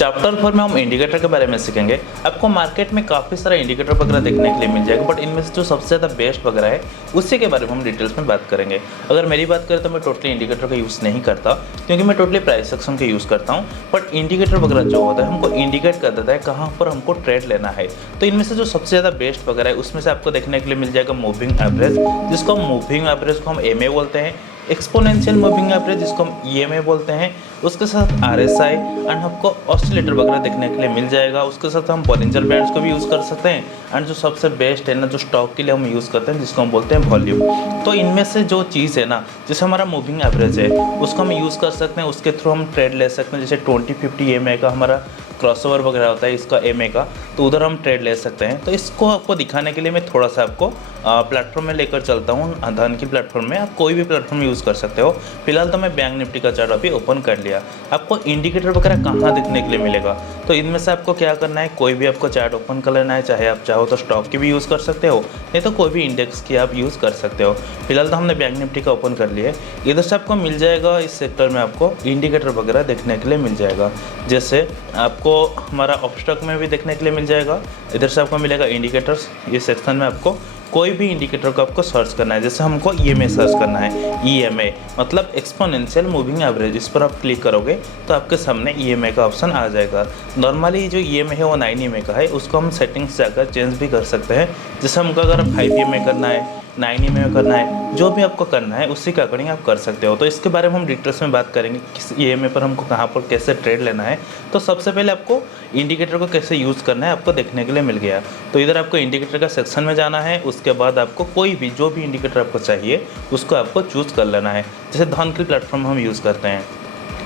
Chapter 4 में हम indicator के बारे में सीखेंगे। आपको मार्केट में काफ़ी सारा इंडिकेटर वगैरह देखने के लिए मिल जाएगा, बट इनमें से जो सबसे ज़्यादा बेस्ट वगैरह है उसी के बारे में हम डिटेल्स में बात करेंगे। अगर मेरी बात करें तो मैं टोटली इंडिकेटर का यूज़ नहीं करता, क्योंकि मैं टोटली प्राइस सेक्शन का यूज़ करता हूँ। बट इंडिकेटर वगैरह जो होता है हमको इंडिकेट कर देता है कहाँ पर हमको ट्रेड लेना है। तो इनमें से जो सबसे ज़्यादा बेस्ट वगैरह है उसमें से आपको देखने के लिए मिल जाएगा मूविंग एवरेज, जिसको हम मूविंग एवरेज को हम एमए बोलते हैं। एक्सपोनेंशियल मूविंग एवरेज जिसको हम ईएमए बोलते हैं, उसके साथ आरएसआई एंड आपको ऑसिलेटर वगैरह देखने के लिए मिल जाएगा। उसके साथ हम बॉलिंजर बैंड्स को भी यूज़ कर सकते हैं एंड जो सबसे बेस्ट है ना, जो स्टॉक के लिए हम यूज़ करते हैं, जिसको हम बोलते हैं वॉल्यूम। तो इनमें से जो चीज़ है ना, जैसे हमारा मूविंग एवरेज है उसको हम यूज़ कर सकते हैं, उसके थ्रू हम ट्रेड ले सकते हैं। जैसे 20-50 EMA का हमारा क्रॉसओवर वगैरह होता है इसका एमए का, तो उधर हम ट्रेड ले सकते हैं। तो इसको आपको दिखाने के लिए मैं थोड़ा सा आपको प्लेटफॉर्म में लेकर चलता हूँ, अधान की प्लेटफॉर्म में। आप कोई भी प्लेटफॉर्म यूज़ कर सकते हो। फिलहाल तो मैं बैंक निफ्टी का चार्ट अभी ओपन कर लिया। आपको इंडिकेटर वगैरह कहाँ देखने के लिए मिलेगा, तो इनमें से आपको क्या करना है, कोई भी आपको चार्ट ओपन कर लेना है। चाहे आप चाहो तो स्टॉक की भी यूज़ कर सकते हो, नहीं तो कोई भी इंडेक्स की आप यूज़ कर सकते हो। फिलहाल तो हमने बैंक निफ्टी का ओपन कर लिया। इधर से आपको मिल जाएगा, इस सेक्टर में आपको इंडिकेटर वगैरह देखने के लिए मिल जाएगा। जैसे आपको हमारा ऑप्स्टॉक में भी देखने के लिए मिल जाएगा। इधर से आपको मिलेगा इंडिकेटर्स। इस सेक्शन में आपको कोई भी इंडिकेटर को आपको सर्च करना है। जैसे हमको ईएमए सर्च करना है, ईएमए मतलब एक्सपोनेंशियल मूविंग एवरेज। इस पर आप क्लिक करोगे तो आपके सामने ईएमए का ऑप्शन आ जाएगा। नॉर्मली जो ईएमए है वो 9 EMA का है, उसको हम सेटिंग्स जाकर चेंज भी कर सकते हैं। जैसे हमको अगर 5 EMA करना है, 9 EMA करना है, जो भी आपको करना है उसी के अकॉर्डिंग आप कर सकते हो। तो इसके बारे में हम डिटेल्स में बात करेंगे, किस ईएमए पर हमको कहाँ पर कैसे ट्रेड लेना है। तो सबसे पहले आपको इंडिकेटर को कैसे यूज़ करना है आपको देखने के लिए मिल गया। तो इधर आपको इंडिकेटर का सेक्शन में जाना है। उसके बाद आपको कोई भी जो भी इंडिकेटर आपको चाहिए उसको आपको चूज़ कर लेना है। जैसे धन की प्लेटफॉर्म हम यूज़ करते हैं,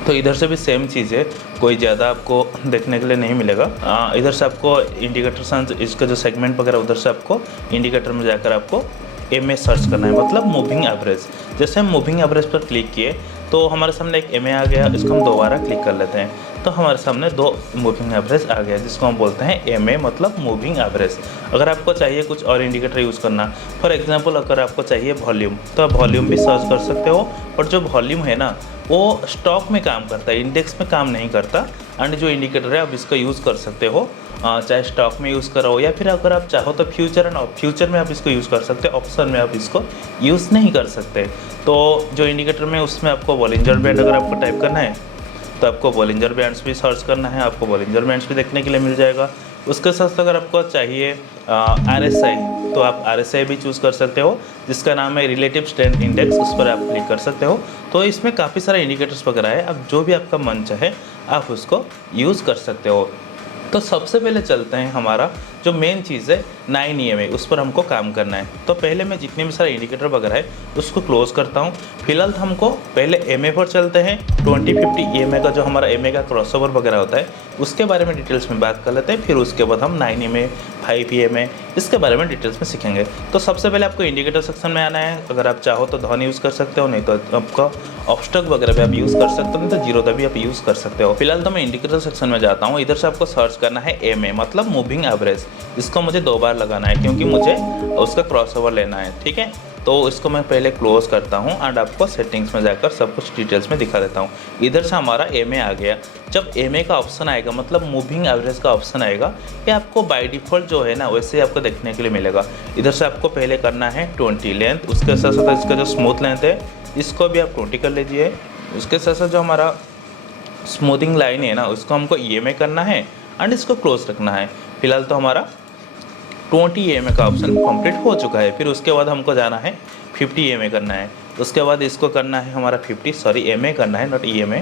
तो इधर से भी सेम चीज़ है, कोई ज़्यादा आपको देखने के लिए नहीं मिलेगा। इधर से आपको इंडिकेटर इसका जो सेगमेंट वगैरह, उधर से आपको इंडिकेटर में जाकर आपको एमए सर्च करना है, मतलब मूविंग एवरेज। जैसे हम मूविंग एवरेज पर क्लिक किए तो हमारे सामने एक एमए आ गया। इसको हम दोबारा क्लिक कर लेते हैं तो हमारे सामने 2 मूविंग एवरेज आ गया, जिसको हम बोलते हैं एमए मतलब मूविंग एवरेज। अगर आपको चाहिए कुछ और इंडिकेटर यूज़ करना, फॉर एग्जांपल अगर आपको चाहिए वॉल्यूम, तो आप वॉल्यूम भी सर्च कर सकते हो। और जो वॉल्यूम है ना, वो स्टॉक में काम करता है, इंडेक्स में काम नहीं करता। एंड जो इंडिकेटर है आप इसका यूज़ कर सकते हो, चाहे स्टॉक में यूज़ करो या फिर अगर आप चाहो तो फ्यूचर एंड फ्यूचर में आप इसको यूज़ कर सकते हो। ऑप्शन में आप इसको यूज़ नहीं कर सकते। तो जो इंडिकेटर में उसमें आपको बॉलिंजर बैंड अगर आपको टाइप करना है तो आपको बॉलिंजर बैंड्स भी सर्च करना है, आपको बॉलिंजर बैंड्स भी देखने के लिए मिल जाएगा। उसके साथ अगर आपको चाहिए आरएसआई, तो आप आरएसआई भी चूज़ कर सकते हो, जिसका नाम है रिलेटिव स्ट्रेंथ इंडेक्स। उस पर आप क्लिक कर सकते हो। तो इसमें काफ़ी सारे इंडिकेटर्स वगैरह है, अब जो भी आपका मन चाहे आप उसको यूज़ कर सकते हो। तो सबसे पहले चलते हैं, हमारा जो मेन चीज़ है 9 EMA, उस पर हमको काम करना है। तो पहले मैं जितने भी सारे इंडिकेटर वगैरह है उसको क्लोज करता हूँ। फिलहाल तो हमको पहले एमए पर चलते हैं। 20-50 EMA का जो हमारा एमए का क्रॉसओवर वगैरह होता है उसके बारे में डिटेल्स में बात कर लेते हैं। फिर उसके बाद हम 9 EMA 5 EMA इसके बारे में डिटेल्स में सीखेंगे। तो सबसे पहले आपको इंडिकेटर सेक्शन में आना है। अगर आप चाहो तो धन यूज़ कर सकते हो, नहीं तो आपका ऑप्स्टॉक वगैरह भी आप यूज़ कर सकते हो, नहीं तो जीरोधा भी आप यूज़ कर सकते हो। फिलहाल तो मैं इंडिकेटर सेक्शन में जाता हूँ। इधर से आपको सर्च करना है एमए मतलब मूविंग एवरेज। इसको मुझे 2 बार लगाना है क्योंकि मुझे उसका क्रॉसओवर लेना है, ठीक है। तो इसको मैं पहले क्लोज करता हूँ एंड आपको सेटिंग्स में जाकर सब कुछ डिटेल्स में दिखा देता हूँ। इधर से हमारा एमए आ गया। जब एमए का ऑप्शन आएगा मतलब मूविंग एवरेज का ऑप्शन आएगा, ये आपको बाय डिफ़ॉल्ट जो है ना वैसे आपको देखने के लिए मिलेगा। इधर से आपको पहले करना है 20 लेंथ, उसके साथ साथ इसका जो स्मूथ लेंथ है इसको भी आप 20 कर लीजिए। उसके साथ साथ जो हमारा स्मूथिंग लाइन है ना उसको हमको ईएमए करना है एंड इसको क्लोज रखना है। फिलहाल तो हमारा 20 EMA का ऑप्शन कंप्लीट हो चुका है। फिर उसके बाद हमको जाना है 50 EMA करना है। उसके बाद इसको करना है हमारा MA करना है, नॉट EMA।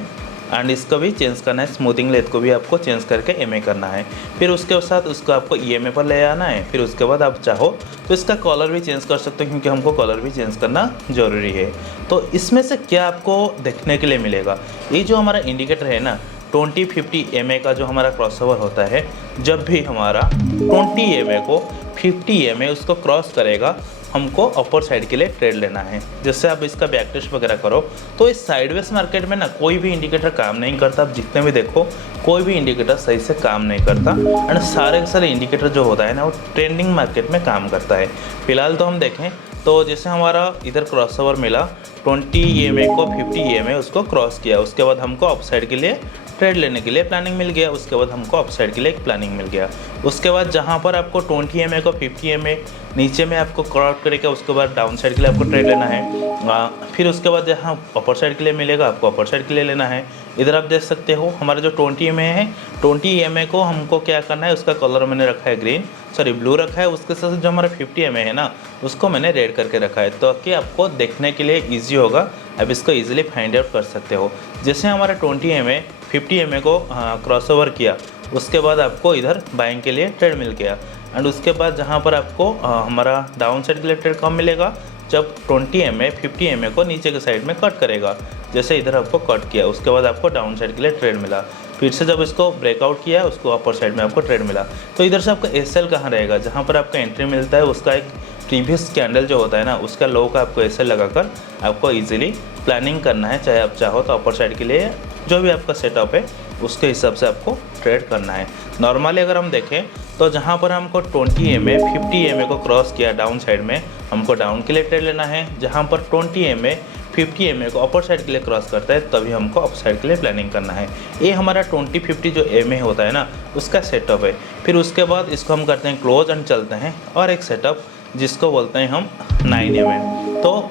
एंड इसको भी चेंज करना है, स्मूथिंग लेथ को भी आपको चेंज करके एमए करना है। फिर उसके साथ उसको आपको ईएमए पर ले आना है। फिर उसके बाद आप चाहो तो इसका कलर भी चेंज कर सकते हो, क्योंकि हमको कलर भी चेंज करना ज़रूरी है। तो इसमें से क्या आपको देखने के लिए मिलेगा, ये जो हमारा इंडिकेटर है ना 20-50 EMA का जो हमारा क्रॉसओवर होता है, जब भी हमारा 20 EMA को 50 EMA उसको क्रॉस करेगा हमको अपर साइड के लिए ट्रेड लेना है। जैसे आप इसका बैक टेस्ट वगैरह करो तो इस साइडवेज मार्केट में ना कोई भी इंडिकेटर काम नहीं करता। आप जितने भी देखो कोई भी इंडिकेटर सही से काम नहीं करता एंड सारे के सारे इंडिकेटर जो होता है ना वो ट्रेंडिंग मार्केट में काम करता है। फिलहाल तो हम देखें तो जैसे हमारा इधर क्रॉसओवर मिला 20 EMA को 50 EMA उसको क्रॉस किया, उसके बाद हमको अप साइड के लिए ट्रेड लेने के लिए प्लानिंग मिल गया। उसके बाद हमको अपसाइड के लिए एक प्लानिंग मिल गया। उसके बाद जहाँ पर आपको 20 EMA को 50 EMA नीचे में आपको क्रॉस करेगा, उसके बाद डाउन साइड के लिए आपको ट्रेड लेना है। फिर उसके बाद जहाँ अपर साइड के लिए मिलेगा आपको अपर साइड के लिए लेना है। इधर आप देख सकते हो हमारा जो 20 EMA है, 20 EMA को हमको क्या करना है, उसका कलर मैंने रखा है ग्रीन, सॉरी ब्लू रखा है। उसके साथ जो हमारा 50 EMA है ना, उसको मैंने रेड करके रखा है, तो कि आपको देखने के लिए ईजी होगा, आप इसको ईजिली फाइंड आउट कर सकते हो। जैसे हमारा 20 EMA 50 EMA को क्रॉसओवर किया, उसके बाद आपको इधर बाइंग के लिए ट्रेड मिल गया। एंड उसके बाद जहाँ पर आपको हमारा डाउन साइड के लिए ट्रेड कम मिलेगा, जब 20 EMA 50 EMA को नीचे के साइड में कट करेगा। जैसे इधर आपको कट किया, उसके बाद आपको डाउन साइड के लिए ट्रेड मिला। फिर से जब इसको ब्रेकआउट किया, उसको अपर साइड में आपको ट्रेड मिला। तो इधर से आपका एसएल कहाँ रहेगा, जहाँ पर आपका एंट्री मिलता है उसका एक प्रीवियस कैंडल जो होता है ना, उसका लो का आपको एसएल लगाकर आपको इजीली प्लानिंग करना है। चाहे आप चाहो तो अपर साइड के लिए जो भी आपका सेटअप है उसके हिसाब से आपको ट्रेड करना है। नॉर्मली अगर हम देखें तो जहाँ पर हमको 20 EMA 50 EMA को क्रॉस किया डाउन साइड में, हमको डाउन के लिए ट्रेड लेना है। जहाँ पर 20 EMA 50 EMA को अपर साइड के लिए क्रॉस करता है, तभी हमको अप साइड के लिए प्लानिंग करना है। ये हमारा 20-50 जो EMA होता है ना, उसका सेटअप है। फिर उसके बाद इसको हम करते हैं क्लोज एंड चलते हैं और एक सेटअप जिसको बोलते हैं हम 9 EMA। तो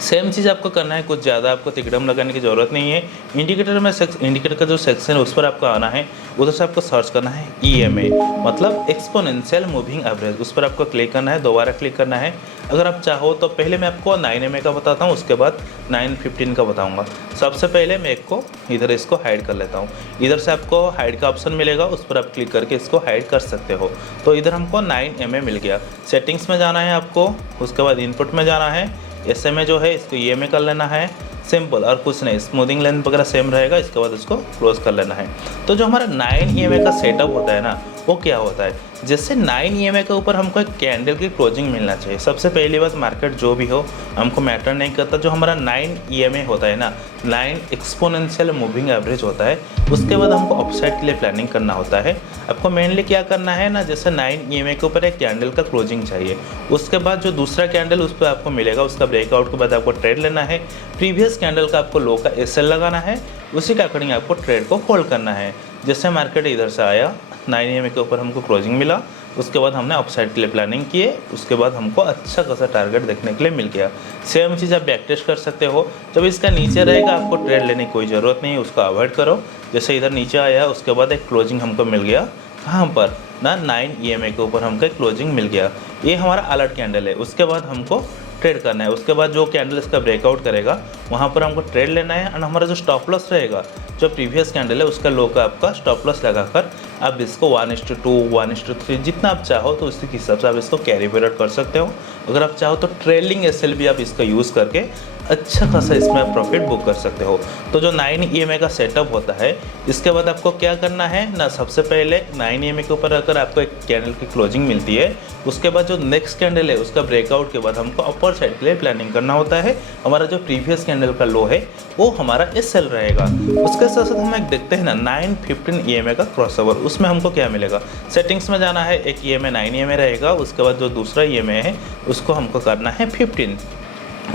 सेम चीज़ आपको करना है, कुछ ज़्यादा आपको तिकड़म लगाने की ज़रूरत नहीं है। इंडिकेटर में इंडिकेटर का जो सेक्शन है उस पर आपको आना है, उधर से आपको सर्च करना है EMA, मतलब एक्सपोनेंशियल मूविंग एवरेज। उस पर आपको क्लिक करना है, दोबारा क्लिक करना है। अगर आप चाहो तो पहले मैं आपको 9 EMA का बताता हूँ, उसके बाद 9-15 का बताऊँगा। सबसे पहले मैं एक को इधर इसको हाइड कर लेता हूँ। इधर से आपको हाइड का ऑप्शन मिलेगा, उस पर आप क्लिक करके इसको हाइड कर सकते हो। तो इधर हमको 9 EMA मिल गया। सेटिंग्स में जाना है आपको, उसके बाद इनपुट में जाना है, SMA जो है इसको EMA कर लेना है, सिंपल और कुछ नहीं। स्मूथिंग लेंथ वगैरह सेम रहेगा, इसके बाद इसको क्लोज कर लेना है। तो जो हमारा 9 EMA का सेटअप होता है ना, वो क्या होता है, जैसे 9 EMA के ऊपर हमको एक कैंडल की क्लोजिंग मिलना चाहिए। सबसे पहली बात, मार्केट जो भी हो हमको मैटर नहीं करता, जो हमारा 9 EMA होता है ना, 9 एक्सपोनेंशियल मूविंग एवरेज होता है। उसके बाद हमको अपसाइड के लिए प्लानिंग करना होता है। आपको मेनली क्या करना है ना, जैसे 9 EMA के ऊपर एक कैंडल का क्लोजिंग चाहिए, उसके बाद जो दूसरा कैंडल उस पर आपको मिलेगा, उसका ब्रेकआउट के बाद आपको ट्रेड लेना है। प्रीवियस कैंडल का आपको लो का SL लगाना है, उसी के अकॉर्डिंग आपको ट्रेड को होल्ड करना है। जैसे मार्केट इधर से आया, 9 EMA के ऊपर हमको क्लोजिंग मिला, उसके बाद हमने अपसाइड के लिए प्लानिंग किए, उसके बाद हमको अच्छा खासा टारगेट देखने के लिए मिल गया। सेम चीज़ आप बैक टेस्ट कर सकते हो। जब इसका नीचे रहेगा आपको ट्रेड लेने की कोई ज़रूरत नहीं है, उसको अवॉइड करो। जैसे इधर नीचे आया, उसके बाद एक क्लोजिंग हमको मिल गया, कहाँ पर ना 9 EMA के ऊपर हमको एक क्लोजिंग मिल गया। ये हमारा अलर्ट कैंडल है। उसके बाद हमको ट्रेड करना है। उसके बाद जो कैंडल इसका ब्रेकआउट करेगा वहाँ पर हमको ट्रेड लेना है। एंड हमारा जो स्टॉप लॉस रहेगा, जो प्रीवियस कैंडल है उसका लो का आपका स्टॉप लॉस लगाकर आप इसको 1:2 1:3 जितना आप चाहो तो उसी के हिसाब से आप इसको कैरी फॉरवर्ड कर सकते हो। अगर आप चाहो तो ट्रेलिंग SL भी आप इसका यूज़ करके अच्छा खासा इसमें आप प्रॉफिट बुक कर सकते हो। तो जो 9 EMA का सेटअप होता है, इसके बाद आपको क्या करना है ना, सबसे पहले 9 EMA के ऊपर अगर आपको एक कैंडल की क्लोजिंग मिलती है, उसके बाद जो नेक्स्ट कैंडल है उसका ब्रेकआउट के बाद हमको अपर साइड के लिए प्लानिंग करना होता है। हमारा जो प्रीवियस कैंडल का लो है वो हमारा SL रहेगा। उसके साथ साथ हम एक देखते हैं ना 9-15 EMA का क्रॉसओवर, उसमें हमको क्या मिलेगा। सेटिंग्स में जाना है, एक EMA 9 EMA रहेगा, उसके बाद जो दूसरा EMA है उसको हमको करना है 15।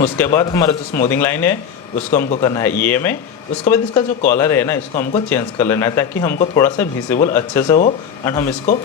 उसके बाद हमारा जो स्मूथिंग लाइन है उसको हमको करना है EMA। उसके बाद इसका जो कॉलर है ना, इसको हमको चेंज कर लेना है, ताकि हमको थोड़ा सा विजिबल अच्छे से हो और हम इसको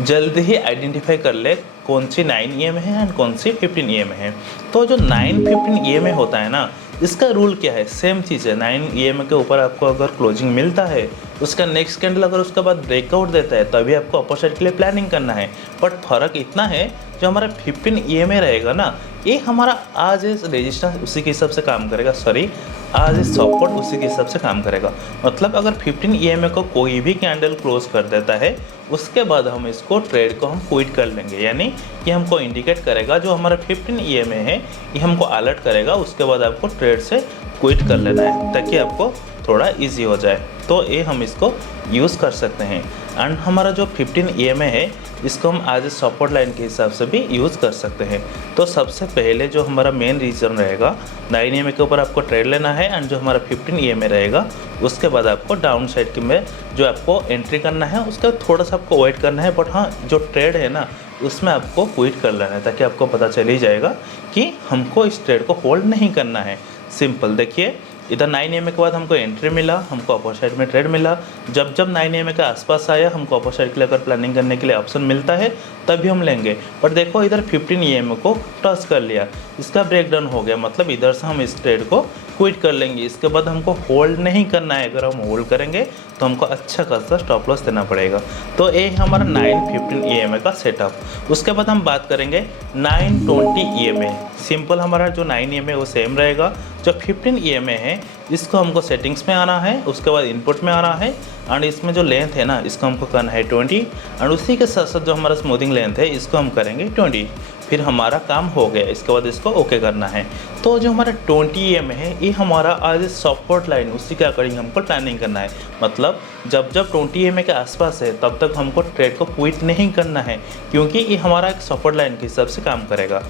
जल्द ही आइडेंटिफाई कर ले कौन सी 9 EMA है एंड कौन सी 15 EMA है। तो जो 9-15 EMA होता है ना, इसका रूल क्या है, सेम चीज़ है। 9 EMA के ऊपर आपको अगर क्लोजिंग मिलता है, उसका नेक्स्ट कैंडल अगर उसके बाद ब्रेकआउट देता है, तभी आपको अपर साइड के लिए प्लानिंग करना है। बट फर्क इतना है, जो हमारा 15 EMA रहेगा ना, ये हमारा आज इस रेजिस्टेंस उसी के हिसाब से काम करेगा, सॉरी आज इस सपोर्ट उसी के हिसाब से काम करेगा। मतलब अगर 15 EMA को कोई भी कैंडल क्लोज कर देता है, उसके बाद हम इसको ट्रेड को हम क्विट कर लेंगे, यानी कि हमको इंडिकेट करेगा जो हमारा 15 EMA है ये हमको अलर्ट करेगा। उसके बाद आपको ट्रेड से क्विट कर लेना है, ताकि आपको थोड़ा इजी हो जाए। तो ये हम इसको यूज़ कर सकते हैं। एंड हमारा जो 15 EMA है, इसको हम आज सपोर्ट लाइन के हिसाब से भी यूज़ कर सकते हैं। तो सबसे पहले जो हमारा मेन रीजन रहेगा, 9 EMA के ऊपर आपको ट्रेड लेना है, एंड जो हमारा 15 EMA रहेगा उसके बाद आपको डाउन साइड के में जो आपको एंट्री करना है, उसका थोड़ा सा आपको वेट करना है। बट हाँ, जो ट्रेड है ना, उसमें आपको क्विट कर लेना है, ताकि आपको पता चल ही जाएगा कि हमको इस ट्रेड को होल्ड नहीं करना है। सिंपल देखिए, इधर 9 EMA के बाद हमको एंट्री मिला, हमको अपर साइड में ट्रेड मिला। जब 9 EMA के आसपास आया, हमको अपर साइड के लिए अगर प्लानिंग करने के लिए ऑप्शन मिलता है तभी हम लेंगे। पर देखो इधर 15 EMA को टच कर लिया, इसका ब्रेकडाउन हो गया, मतलब इधर से हम इस ट्रेड को क्विट कर लेंगे। इसके बाद हमको होल्ड नहीं करना है, अगर हम होल्ड करेंगे तो हमको अच्छा खासा स्टॉप लॉस देना पड़ेगा। तो ये हमारा 9-15 EMA का सेटअप। उसके बाद हम बात करेंगे 9-20 EMA। सिंपल हमारा जो 9 EMA वो सेम रहेगा। जो 15 EMA है इसको हमको सेटिंग्स में आना है, उसके बाद इनपुट में आना है, एंड इसमें जो लेंथ है ना इसको हमको करना है 20, एंड उसी के साथ साथ जो हमारा स्मूथिंग लेंथ है इसको हम करेंगे 20। फिर हमारा काम हो गया। इसके बाद इसको ओके करना है। तो जो हमारा 20 EMA है ये हमारा आज सपोर्ट लाइन, उसी के अकॉर्डिंग हमको प्लानिंग करना है। मतलब जब 20 EMA के आसपास है तब तक हमको ट्रेड को क्विट नहीं करना है, क्योंकि ये हमारा एक सपोर्ट लाइन के हिसाब से काम करेगा।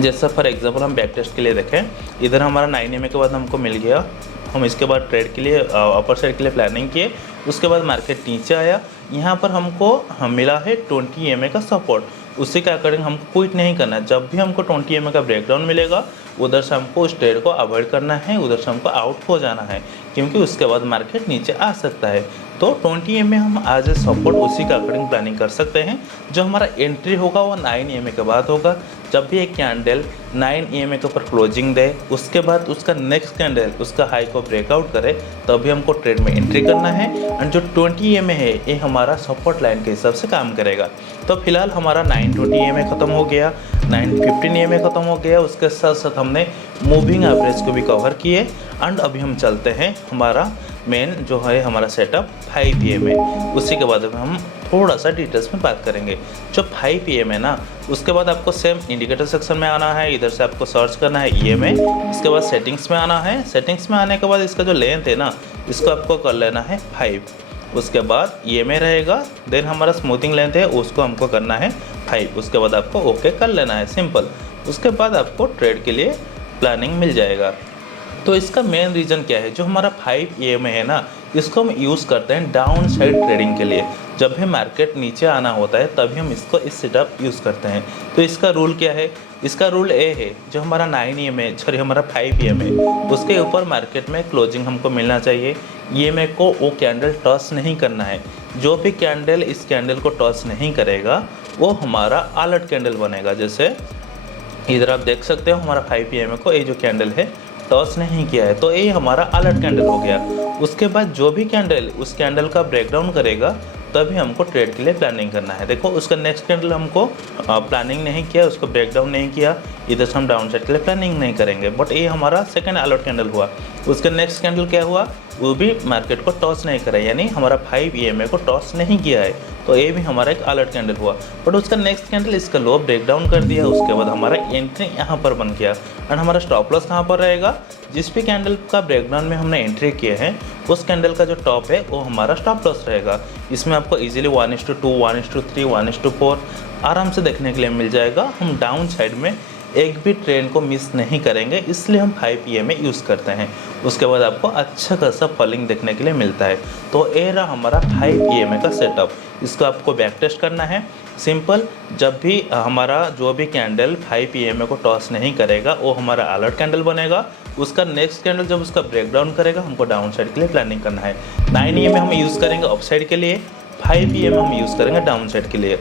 जैसा फॉर एग्जांपल हम बैक टेस्ट के लिए देखें, इधर हमारा 9 EMA के बाद हमको मिल गया, हम इसके बाद ट्रेड के लिए अपर साइड के लिए प्लानिंग किए। उसके बाद मार्केट नीचे आया, यहाँ पर हमको मिला है 20 EMA का सपोर्ट, उसी के अकॉर्डिंग हमको क्विट नहीं करना है। जब भी हमको 20 EMA का ब्रेकडाउन मिलेगा उधर से हमको उस ट्रेड को अवॉइड करना है, उधर से हमको आउट हो जाना है, क्योंकि उसके बाद मार्केट नीचे आ सकता है। तो 20 EMA हम आज सपोर्ट उसी के अकॉर्डिंग प्लानिंग कर सकते हैं। जो हमारा एंट्री होगा वो 9 EMA के बाद होगा। जब भी एक कैंडल 9 EMA के ऊपर क्लोजिंग दे, उसके बाद उसका नेक्स्ट कैंडल उसका हाई को ब्रेकआउट करे, तभी हमको ट्रेड में एंट्री करना है। एंड जो 20 EMA है ये हमारा सपोर्ट लाइन के हिसाब से काम करेगा। तो फिलहाल हमारा 9-20 EMA ख़त्म हो गया, 9-15 EMA ख़त्म हो गया। उसके साथ साथ हमने मूविंग एवरेज को भी कवर किए। एंड अभी हम चलते हैं हमारा मेन जो है हमारा सेटअप 5 EMA। उसी के बाद हम थोड़ा सा डिटेल्स में बात करेंगे। जो 5 EMA ना, उसके बाद आपको सेम इंडिकेटर सेक्शन में आना है, इधर से आपको सर्च करना है EMA। इसके बाद सेटिंग्स में आना है, सेटिंग्स में आने के बाद इसका जो लेंथ है ना इसको आपको कर लेना है 5। उसके बाद EMA रहेगा, देन हमारा स्मूथिंग लेंथ है उसको हमको करना है 5। उसके बाद आपको ओके कर लेना है, सिंपल। उसके बाद आपको ट्रेड के लिए प्लानिंग मिल जाएगा। तो इसका मेन रीज़न क्या है, जो हमारा 5 EMA है ना इसको हम यूज़ करते हैं डाउन साइड ट्रेडिंग के लिए। जब भी मार्केट नीचे आना होता है तभी हम इसको इस सेटअप यूज़ करते हैं। तो इसका रूल क्या है, इसका रूल ए है, जो हमारा 9 EMA सॉरी हमारा 5 EMA उसके ऊपर मार्केट में क्लोजिंग हमको मिलना चाहिए। EMA को वो कैंडल टॉस नहीं करना है। जो भी कैंडल इस कैंडल को टॉस नहीं करेगा वो हमारा अलर्ट कैंडल बनेगा। जैसे इधर आप देख सकते हो हमारा 5 EMA को ये जो कैंडल है टॉस नहीं किया है, तो ये हमारा अलर्ट कैंडल हो गया। उसके बाद जो भी कैंडल उस कैंडल का ब्रेकडाउन करेगा तभी हमको ट्रेड के लिए प्लानिंग करना है। देखो उसका नेक्स्ट कैंडल हमको प्लानिंग नहीं किया, उसको ब्रेकडाउन नहीं किया, इधर से हम डाउन साइड के लिए प्लानिंग नहीं करेंगे। बट ये हमारा सेकंड अलर्ट कैंडल हुआ। उसका नेक्स्ट कैंडल क्या हुआ, वो भी मार्केट को टॉस नहीं करा, यानी हमारा 5 EMA को टॉस नहीं किया है, तो ये भी हमारा एक अलर्ट कैंडल हुआ। बट उसका नेक्स्ट कैंडल इसका लो ब्रेकडाउन कर दिया। उसके बाद हमारा एंट्री यहाँ पर बन गया। एंड हमारा स्टॉप लॉस कहाँ पर रहेगा, जिस भी कैंडल का ब्रेकडाउन में हमने एंट्री किए हैं उस कैंडल का जो टॉप है वो हमारा स्टॉप लॉस रहेगा। इसमें आपको इजीली 1:2, 1:3, 1:4 आराम से देखने के लिए मिल जाएगा। हम डाउन साइड में एक भी ट्रेंड को मिस नहीं करेंगे, इसलिए हम 5 EMA यूज़ करते हैं। उसके बाद आपको अच्छा खासा फॉलिंग देखने के लिए मिलता है। तो ये रहा हमारा 5 EMA का सेटअप। इसको आपको बैक टेस्ट करना है, सिंपल। जब भी हमारा जो भी कैंडल 5 EMA को टॉस नहीं करेगा वो हमारा अलर्ट कैंडल बनेगा। उसका नेक्स्ट कैंडल जब उसका ब्रेकडाउन करेगा हमको डाउन साइड के लिए प्लानिंग करना है। 9 EMA हम यूज़ करेंगे अप साइड के लिए, 5 EMA हम यूज़ करेंगे डाउन साइड के लिए।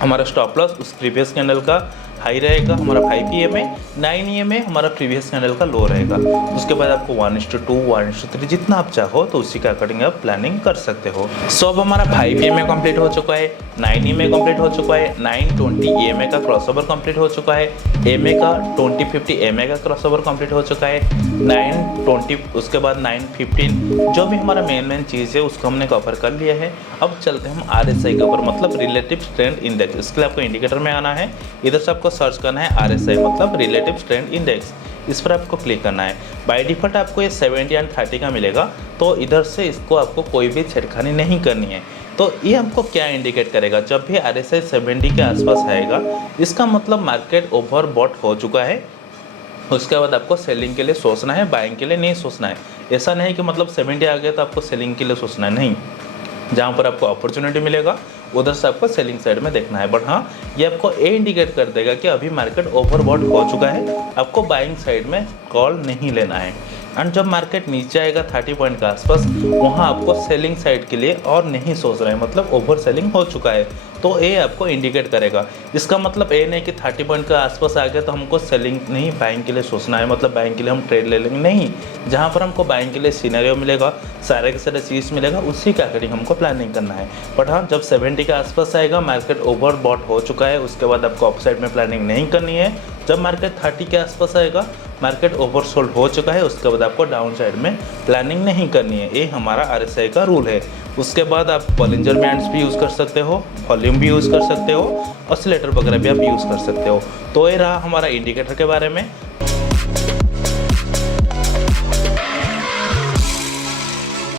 हमारा स्टॉप लॉस उस प्रीवियस कैंडल का हाई रहेगा हमारा 5 EMA, 9 EMA हमारा प्रीवियस कैंडल का लो रहेगा। उसके बाद आपको 1:2, 1:3 जितना आप चाहो तो उसी के अकॉर्डिंग आप प्लानिंग कर सकते हो। सो अब हमारा 5 EMA कंप्लीट हो चुका है, 9 EMA कंप्लीट हो चुका है, 9-20 EMA का क्रॉसओवर कंप्लीट हो चुका है, EMA का 20-50 EMA का क्रॉसओवर कंप्लीट हो चुका है, 9-20 उसके बाद 9-15 जो भी हमारा मेन चीज़ है उसको हमने कवर कर लिया है। अब चलते हैं हम RSI के ऊपर, मतलब रिलेटिव स्ट्रेंथ इंडेक्स। इसके लिए आपको इंडिकेटर में आना है, इधर से आपको सर्च करना है RSI मतलब रिलेटिव स्ट्रेंथ इंडेक्स। इस पर आपको क्लिक करना है। बाय डिफ़ॉल्ट आपको ये 70 एंड 30 का मिलेगा, तो इधर से इसको आपको कोई भी छेड़खानी नहीं करनी है। तो ये हमको क्या इंडिकेट करेगा, जब भी RSI 70 के आसपास आएगा इसका मतलब मार्केट ओवरबॉट हो चुका है। उसके बाद आपको सेलिंग के लिए सोचना है, बाइंग के लिए नहीं सोचना है। ऐसा नहीं कि मतलब 70 आ गया तो आपको सेलिंग के लिए सोचना है, नहीं। जहाँ पर आपको अपॉर्चुनिटी मिलेगा उधर से आपको सेलिंग साइड में देखना है। बट हाँ, ये आपको ये इंडिकेट कर देगा कि अभी मार्केट ओवरबॉट हो चुका है, आपको बाइंग साइड में कॉल नहीं लेना है। एंड जब मार्केट नीचे आएगा 30 पॉइंट के आसपास, वहाँ आपको सेलिंग साइड के लिए और नहीं सोच रहे हैं, मतलब ओवर सेलिंग हो चुका है, तो ये आपको इंडिकेट करेगा। इसका मतलब ये नहीं कि 30 पॉइंट के आसपास आ गया तो हमको सेलिंग नहीं बाइंग के लिए सोचना है, मतलब बाइंग के लिए हम ट्रेड ले लेंगे, नहीं। जहाँ पर हमको बाइंग के लिए सिनेरियो मिलेगा, सारे के सारे चीज़ मिलेगा, उसी के अकॉर्डिंग हमको प्लानिंग करना है। बट हाँ, जब 70 के आसपास आएगा, मार्केट ओवर बॉट हो चुका है, उसके बाद आपको अपसाइड में प्लानिंग नहीं करनी है। जब मार्केट 30 के आसपास आएगा, मार्केट ओवरसोल्ड हो चुका है, उसके बाद आपको डाउन साइड में प्लानिंग नहीं करनी है। ये हमारा RSI का रूल है। उसके बाद आप बॉलिंजर बैंड्स भी यूज़ कर सकते हो, वॉल्यूम भी यूज़ कर सकते हो, ऑसिलेटर वगैरह भी आप यूज़ कर सकते हो। तो ये रहा हमारा इंडिकेटर के बारे में।